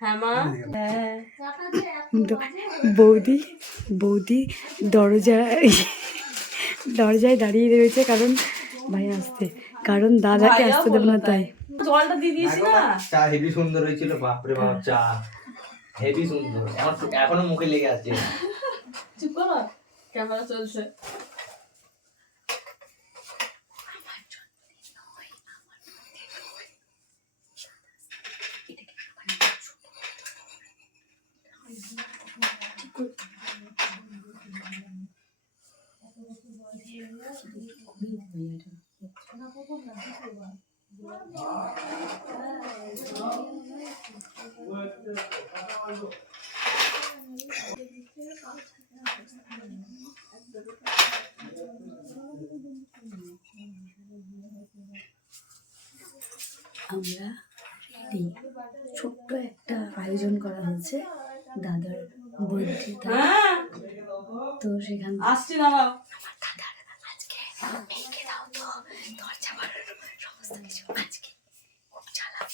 হ্যাঁ হ্যাঁ বৌদি বৌদি দরজা দরজায় দাঁড়িয়ে রয়েছে কারণ ভাই আসতে কারণ দাদাকে আসতে দেবো না তাই। জলটা দিয়ে দিয়েছি না? চা হেভি সুন্দর হয়েছিল বাপরে বাপ চা। হেভি সুন্দর। আমার এখনও মুখে লেগে আছে। চুপ করো। ক্যামেরা চলছে। আমরা ছোট্ট একটা আয়োজন করা হয়েছে দাদার বর্থডে হ্যাঁ। তো সেখানে আসছি দাঁড়াও আজকে মেয়েকে দাও তো দরজা বাড়ানো সমস্ত কিছু আজকে খুব চালাক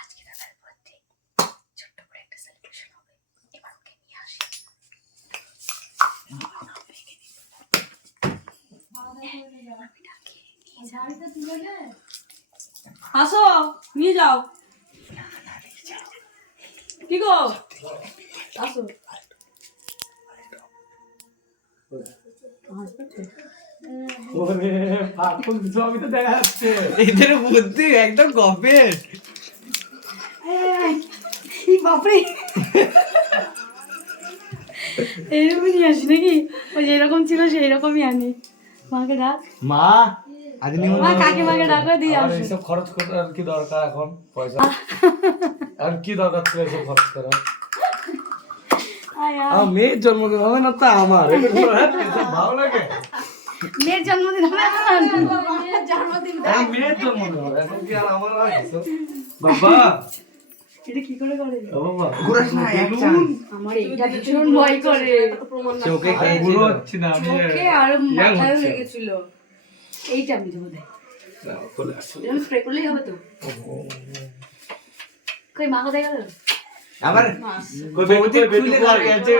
আজকে দাদার বার্থডে ছোট্ট করে একটা সেলিব্রেশন হবে এবার ওকে নিয়ে আসি আসো নিয়ে যাও কি গো আসো এদের বুদ্ধি একদম গপের এই বাপরে। নিয়ে আসি নাকি? ওই যেরকম ছিল সেই রকমই আনি। মাকে ডাক। মা আজ মা কাকিমাকে ডাকো দিয়ে আর আসো। খরচ করার কি দরকার এখন? পয়সা। আর কি দরকার ছিল এসব খরচ মেয়ের জন্মদিন হবে না তা আমার? ভালো লাগে? মেয়ের জন্মদিন হবে হ্যাঁ, মেয়ের জন্মদিন হবে। এখন কি আর আমার আর? বাবা! এটা কি করে করে? বাবা! ঘুরাস না এক আমার এইটা ভীষণ ভয় করে। চোখে খেয়েছিল। বুড়ো না আমি চোখে আর মাথায় লেগেছিল। এইটা আমি দেবো দেখ। চলে আসো। স্প্রে করলেই হবে তো। কই মা কোথায় গেল? আবার কই বেটু, বৌদি কই বেটু, খুলে গেছে।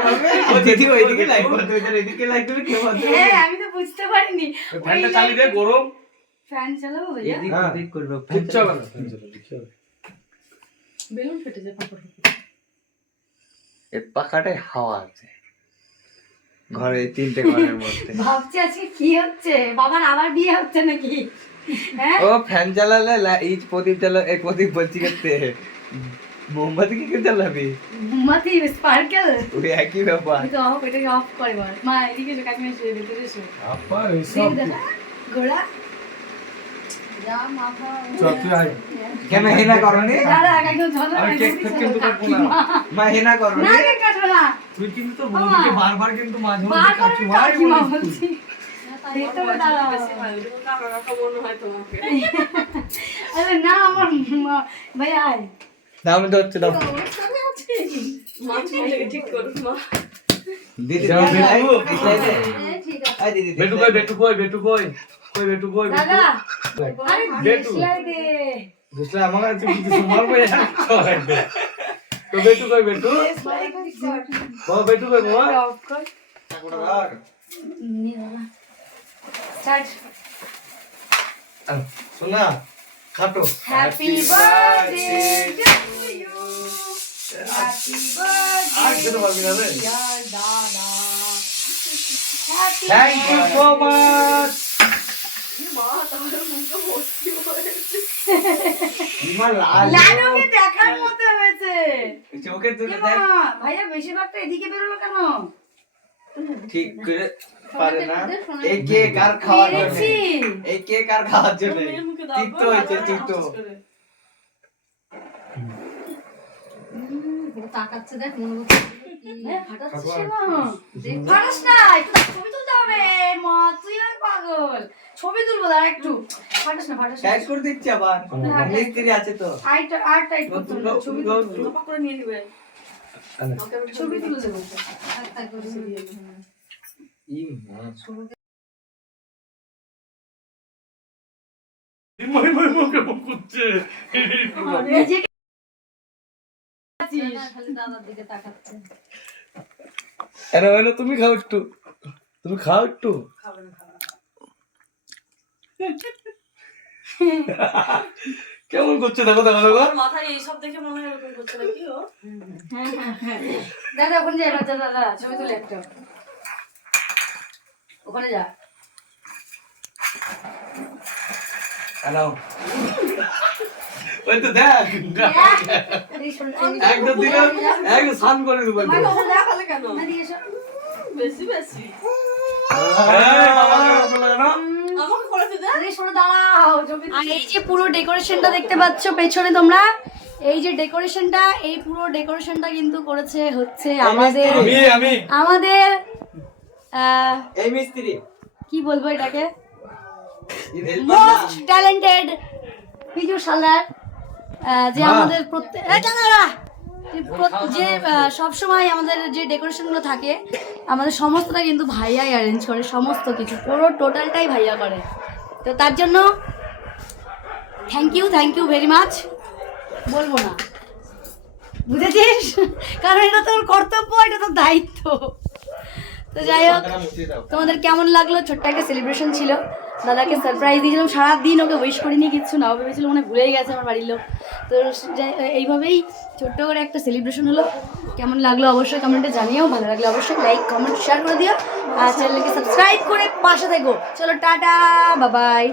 দিদি ওইদিকে লাইক করতে এদিকে লাইক করে কেউ হ্যাঁ আমি বুঝতে পারিনি। ফ্যানটা চালিয়ে দে গরম। ফ্যান চালাবো ভাইয়া? এদিক হ্যাঁ। ওদিক করবে হবে না ফ্যান চালালে, কিচ্ছু হবে না। বেলুন ফেটেছে ফাঁপড় এর পাখাটায় হাওয়া আছে। ঘরে এই তিনটে ঘরের মধ্যে। ভাবছি আজকে কি হচ্ছে? বাবার আবার বিয়ে হচ্ছে নাকি? হ্যাঁ? ও ফ্যান চালালে এই প্রদীপ চালা এই প্রদীপ বলছি করতে মোমবাতি কি করে চালাবি মোমবাতি স্পার্কেল ওই একই ব্যাপার। তো অফ এটাকে অফ করে বল। মা এদিকে এসো কাকিমা এসো এসো। যা কাকিমা বারবার কিন্তু মাঝে মাঝে ভেতরে দাঁড়াও। বেশি হয় ওই তোমাকে আরে না আমার ভাই আয়। দাও আমি ধরছি দাও। মাছ বলে ঠিক করুন মা। দিদি যাও, দিদি, বেটু। কই বেটু কই বেটু কই কই বেটু কই বেটু? দাদা আরে বেটু। দেশলাই দে। বুঝলে আমার কাছে কিছু আর চল একদম। তো বেটু। কই বেটু ও বেটু কই বাবা স্টার্ট। শোনা খাটো happy birthday to you happy birthday দাদা happy thank you so much দেখার মতো হয়েছে ভাইয়া বেশিরভাগটা এদিকে বেরোলো কেন ঠিক করে পারে না। এই কেক আর খাওয়ার জন্য? এই কেক আর খাওয়ার জন্য? তিক্ত হয়েছে তিক্ত তাকাচ্ছে দেখ মনে ছবি তুলবো দাঁড়া একটু। ফাটাস না ফাটাস টাইট করে দিচ্ছি আবার। মিস্ত্রি আছে তো। আর আর টাইট করতে ছবি করে নিয়ে নিবে। ছবি তুলে দেবো তুমি খাও একটু তুমি খাও একটু কেমন করছে দেখো দেখো দেখো মাথায় এইসব দেখে মনে হয় এরকম করছে নাকি ও দাদা দাদা ছবি তুলে একটা ওখানে যা। নাও ওই তো দেখ। একদম দিকে একদম স্নান করে দেবো একদম। দেখালে কেন? বেশি বেশি। এই, আর যে পুরো ডেকোরেশনটা দেখতে পাচ্ছ পেছনে তোমরা এই যে ডেকোরেশনটা এই পুরো ডেকোরেশনটা কিন্তু করেছে হচ্ছে আমাদের আমি আমি। আমাদের এই মিস্ত্রি। কি বলব এটাকে? মোস্ট ট্যালেন্টেড পিজু সালার যে আমাদের প্রত্যেক যে সব সময় আমাদের যে ডেকোরেশনগুলো থাকে আমাদের সমস্তটা কিন্তু ভাইয়াই অ্যারেঞ্জ করে সমস্ত কিছু। পুরো টোটালটাই ভাইয়া করে। তো তার জন্য thank you thank you very much বলব না। বুঝেছিস? কারণ এটা তোর কর্তব্য এটা তোর দায়িত্ব। তো যাই হোক, তোমাদের কেমন লাগল? ছোট্ট একটা সেলিব্রেশন ছিল। দাদাকে সারপ্রাইজ দিয়েছিলাম। সারাদিন ওকে উইশ করিনি কিচ্ছু না ভেবেছিল মানে ভুলেই গেছে আমার বাড়ির লোক। তো এইভাবেই ছোট্ট করে একটা সেলিব্রেশন হলো। কেমন লাগল অবশ্যই কমেন্টে জানিয়েও ভালো লাগল অবশ্যই লাইক কমেন্ট শেয়ার করে দিও। আর চ্যানেলকে সাবস্ক্রাইব করে পাশে থেকো। চলো, টাটা বাবাই